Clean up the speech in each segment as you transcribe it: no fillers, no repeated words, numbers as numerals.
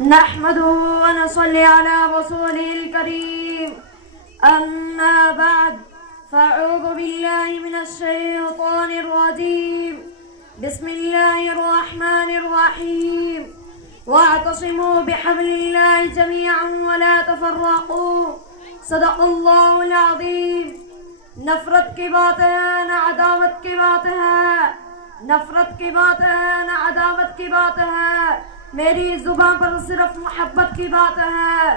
نحمده ونصلي على رسوله الكريم أما بعد فأعوذ بالله من الشيطان الرجيم بسم الله الرحمن الرحيم واعتصموا بحبل الله جميعا ولا تفرقوا صدق اللہ العظیم. نفرت کی بات ہے نہ عداوت کی بات ہے، نفرت کی بات ہے نہ عداوت کی بات ہے، میری زبان پر صرف محبت کی بات ہے.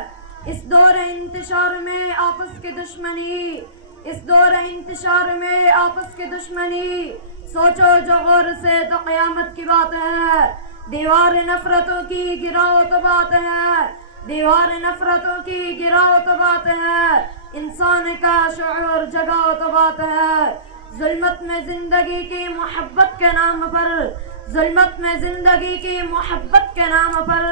اس دور انتشار میں آپس کی دشمنی، اس دور انتشار میں آپس کی دشمنی، سوچو جو غور سے تو قیامت کی بات ہے. دیوار نفرتوں کی گراؤ تو بات ہے، دیوار نفرتوں کی گراؤ تو بات ہے، انسان کا شعور جگاؤ تو بات ہے. ظلمت میں زندگی کی محبت کے نام پر، ظلمت میں زندگی کی محبت کے نام پر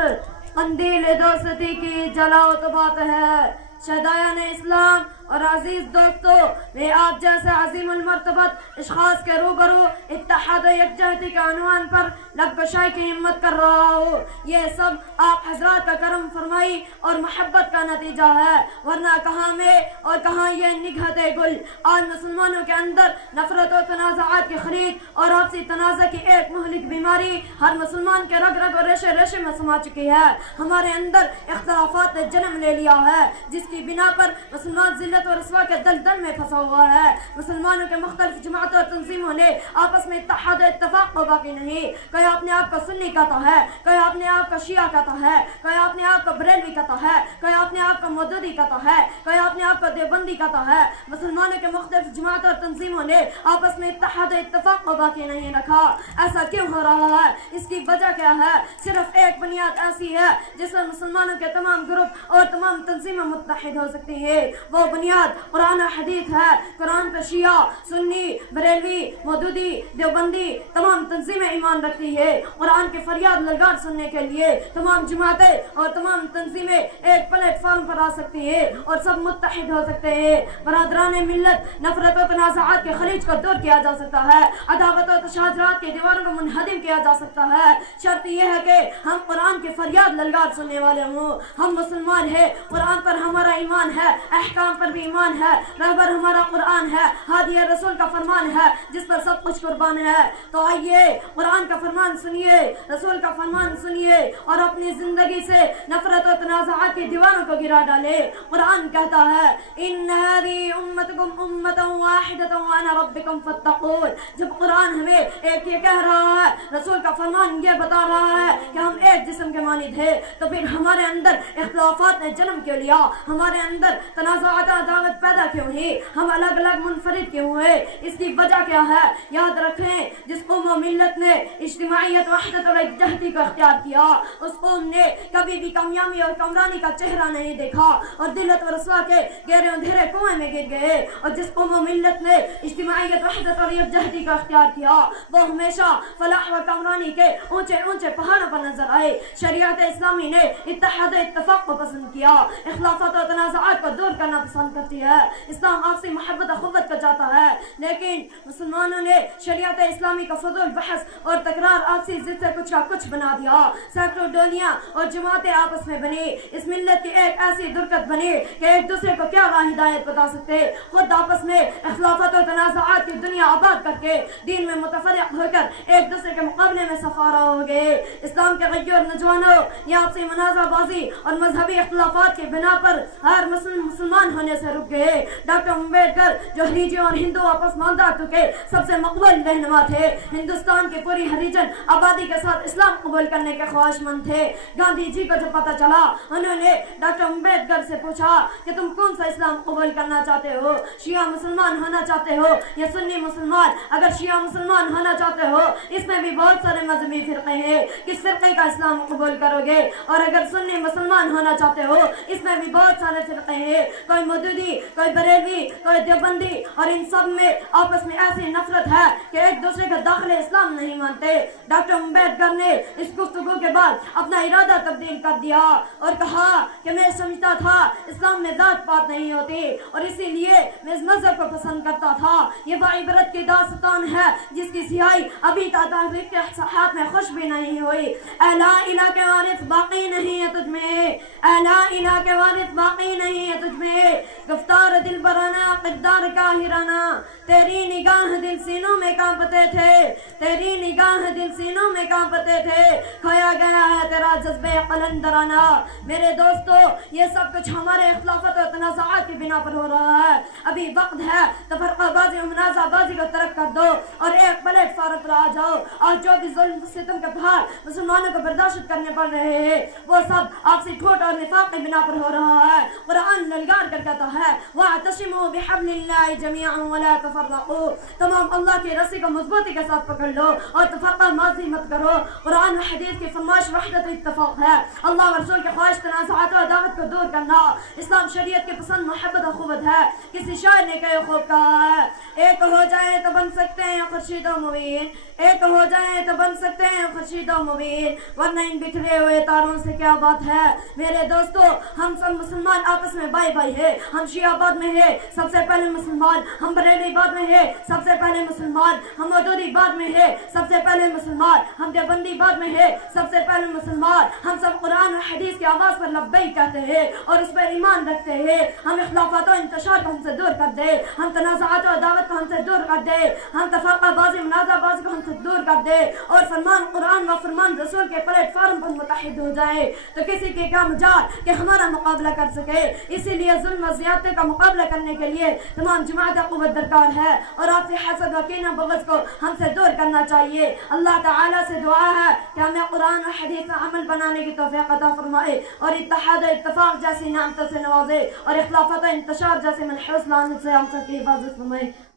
قندیل دوستی کی جلاؤ تو بات ہے. شہدائان اسلام اور عزیز دوستو، میں آپ جیسے عظیم المرتبت اشخاص کے روبرو اتحاد و یکجہتی کے عنوان پر لب کشائی کی ہمت کر رہا ہوں. یہ سب آپ حضرات کا کرم فرمائی اور محبت کا نتیجہ ہے، ورنہ کہاں میں اور کہاں یہ نگہتے گل. آج مسلمانوں کے اندر نفرت و تنازعات کی خرید اور آپسی تنازع کی ایک مہلک بیماری ہر مسلمان کے رگ رگ اور ریشے ریشے میں سما چکی ہے. ہمارے اندر اختلافات نے جنم لے لیا ہے، جس کی بنا پر مسلمان ذلت اور رسوا کے دلدل میں پھنسا ہوا ہے. مسلمانوں کے مختلف جماعتوں اور تنظیموں نے آپس میں اتحاد و اتفاق کو باقی نہیں. کوئی اپنے آپ کو سنی کہتا ہے، کوئی اپنے آپ کو شیعہ کہتا ہے، کوئی اپنے آپ کو بریلوی کہتا ہے، کوئی اپنے آپ کو مودودی کہتا ہے، کوئی اپنے آپ کو دیوبندی کہتا ہے. مسلمانوں کے مختلف جماعتوں اور تنظیموں نے آپس میں اتحاد و اتفاق کو باقی نہیں رکھا. ایسا کیوں ہو رہا ہے؟ اس کی وجہ کیا ہے؟ صرف ایک بنیاد ایسی ہے جس پر مسلمانوں کے تمام گروپ اور تمام تنظیمیں متحد ہو سکتی ہیں. وہ بنیاد قرآن و حدیث ہے. قرآن پر شیعہ، سنی، بریلوی، مودودی، دیوبندی تمام تنظیمیں ایمان رکھتی ہے. قرآن کی فریاد للکار سننے کے لیے تمام جماعتیں اور تمام تنظیمیں ایک پلیٹ فارم پر آ سکتی ہیں اور سب متحد ہو سکتے ہیں. برادران ملت، نفرت و تنازعات کے خلیج کو دور کیا جا سکتا ہے، عداوت و تشاجرات کی دیواروں کو منہدم کیا جا سکتا ہے. شرط یہ ہے کہ ہم قرآن کی فریاد للکار سننے والے ہوں. ہم مسلمان ہیں، قرآن پر ہمارا ایمان ہے، احکام پر بھی ایمان ہے، رہبر ہمارا قرآن ہے، ہادی رسول کا فرمان ہے جس پر سب کچھ قربان ہے. تو آئیے قرآن کا فرمان سنیے، رسول کا فرمان سنیے اور اپنی زندگی سے نفرت و تنازعات کی دیواروں کو گرا ڈالے. قرآن کہتا ہے ان هذه امتكم امة واحدة وانا ربكم فاتقون. جب قرآن ہمیں ایک یہ کہہ رہا ہے، رسول کا فرمان یہ بتا رہا ہے کہ ہم ایک جسم کے مانند ہیں، تو پھر ہمارے اندر اختلافات نے جنم کیوں لیا؟ ہمارے اندر تنازعات عداوت پیدا کیوں ہوئی؟ ہم الگ الگ منفرد کیوں ہوئے؟ اس کی وجہ کیا ہے؟ یاد رکھیں، جس قوم و ملت نے اجتماعیت، وحدت اور یکجہتی کو اختیار کیا، اس قوم نے کبھی بھی کامیابی اور کامرانی کا چہرہ نہیں دیکھا اور ذلت و رسوا کے گہرے اندھیرے کنویں میں گر گئے. اور جس قوم و ملت نے اجتماعیت، وحدت اور یکجہتی کا اختیار کیا، وہ ہمیشہ فلاح و کامرانی کے اونچے اونچے پہاڑوں پر نظر آئے. شریعت اسلامی نے اتحاد و اتفاق کو پسند کیا، اختلافات و تنازعات کو دور کرنا پسند کرتی ہے. اسلام آپسی محبت و اخوت کو چاہتا ہے، لیکن مسلمانوں نے شریعت اسلامی کا فضول بحث اور تکرار آپسی ضد سے کچھ کا کچھ بنا دیا. سینکڑوں ڈولیاں اور جماعتیں آپس میں بنی، اس ملت کی ایک ایسی درکت بنی کہ ایک دوسرے کو کیا راہ ہدایت بتا سکتے. خود آپس میں اختلافات اور تنازعات کی دنیا آباد کر کے دین میں متفرق ہو کر ایک دوسرے کے مقابلے میں سفارہ ہو گئے. اسلام کے غیور نوجوانوں، یہ آپسی منازع بازی اور مذہبی اختلافات کی بنا پر ہر مسلمان ہونے سے رک گئے. ڈاکٹر امبیڈکر جو ہریجن اور ہندو آپس ماندہ کے سب سے مقبول رہنما تھے، ہندوستان کی پوری ہریجن آبادی کے ساتھ اسلام قبول کرنے کے خواہش مند تھے. گاندھی جی کو جب پتہ چلا، انہوں نے ڈاکٹر امبیڈکر سے پوچھا کہ تم کون سا اسلام قبول کرنا چاہتے ہو؟ شیعہ مسلمان ہونا چاہتے ہو یا سنی مسلمان؟ اگر شیعہ مسلمان ہونا چاہتے ہو، اس میں بھی بہت سارے مذہبی فرقے ہیں، کس فرقے کا اسلام قبول کرو گے؟ اور اگر سنی مسلمان ہونا چاہتے ہو، اس میں بھی بہت سارے فرقے ہیں، کوئی مودودی، کوئی بریلوی، کوئی دیوبندی، اور ان سب میں آپس میں ایسی نفرت ہے کہ ایک دوسرے کا داخل اسلام نہیں مانتے. ڈاکٹر امبیڈکر نے اس گفتگو کے بعد اپنا ارادہ تبدیل کر دیا اور کہا کہ میں سمجھتا تھا اسلام میں ذات پات نہیں ہوتی اور اسی لیے میں اس مذہب کو پسند کرتا تھا. یہ عبرت کی داستان ہے جس کی سیاہی ابھی تاریخ کے صفحات میں خوش بھی نہیں ہوئی اے لا الہ کے وارث باقی نہیں ہے تجھ میں، اے لا الہ کے وارث باقی نہیں ہے تجھ میں، گفتار دل برانا قدار کاہرانا، تیری نگاہ دل سینوں میں کانپتے تھے، تیری نگاہ دل سینوں میں کانپتے تھے، کھویا گیا ہے تیرا جذبہ قلندرانہ۔ میرے دوستو یہ سب کچھ ہمارے اختلافات و تنازعات کی بنا پر ہو رہا ہے۔ ابھی وقت ہے تفرقہ بازی و منازع بازی کو ترک کر دو اور ایک پلیٹ فارم پر آ جاؤ۔ آج جو بھی ظلم ستم کے بھار مسلمانوں کو برداشت کرنے پڑ رہے ہیں وہ سب آپسی ٹھوٹ اور نفاق کی بنا پر ہو رہا ہے۔ قرآن للگار کر کہتا ہے وَاعْتَصِمُوا بِحَبْلِ اللَّهِ جَمِيعًا وَلَا تَفَرَّقُوا، تمام اللہ کی رسی کو مضبوطی کے ساتھ پکڑ لو اور تفرقہ ماضی مت کرو۔ قرآن و حدیث کی فرمائش وحدت و اتفاق ہے، اللہ و رسول کے خواہش تنازعات و عداوت کو دور کرنا اسلام شریعت کی پسند محبت و قوت ہے۔ کسی شاعر نے کہ خوب کہا ہے ایک ہو جائیں تو بن سکتے ہیں خورشید و مبین، ایک ہو جائیں تو بن سکتے ہیں خورشید و مبین، ورنہ ان بکھرے ہوئے تاروں سے کیا بات ہے۔ میرے دوستو ہم سب مسلمان آپس میں بھائی بھائی ہے، ہم شیعہ آباد میں ہے سب سے پہلے مسلمان، ہم بریلی آباد میں ہے سب سے پہلے مسلمان، ہم مودودی آباد میں ہے سب سے پہلے مسلمان، ہم دیوبندی آباد میں ہے سب سے پہلے مسلمان، ہم سب قرآن و حدیث کی آواز پر لبیک کہتے ہیں اور اس پر ایمان رکھتے ہیں۔ ہم اختلافات و انتشار کو ہم سے دور کر دے، ہم تنازعات و عداوت کو ہم سے دور کر دے، ہم تفرقہ بازی منازع بازی کو ہم سے دور کر دے اور فرمان قرآن و فرمان رسول کے پلیٹ فارم پر متحد ہو جائے تو کسی کے کیا مجال کہ ہمارا مقابلہ کر سکے۔ اسی لیے ظلم و زیادتی کا مقابلہ کرنے کے لیے تمام جماعت قوت درکار ہے اور آپ سے حسد و کینہ بغض کو ہم سے دور کرنا چاہیے۔ اللہ تعالیٰ سے دعا ہے کہ ہمیں قرآن و حدیث میں عمل بنانے کی توفیق عطا فرمائے اور اتحاد و اتفاق جیسی نعمتوں سے نوازے اور اختلافات و انتشار جیسے منحوس لعنت سے ہم سب کی حفاظت فرمائے۔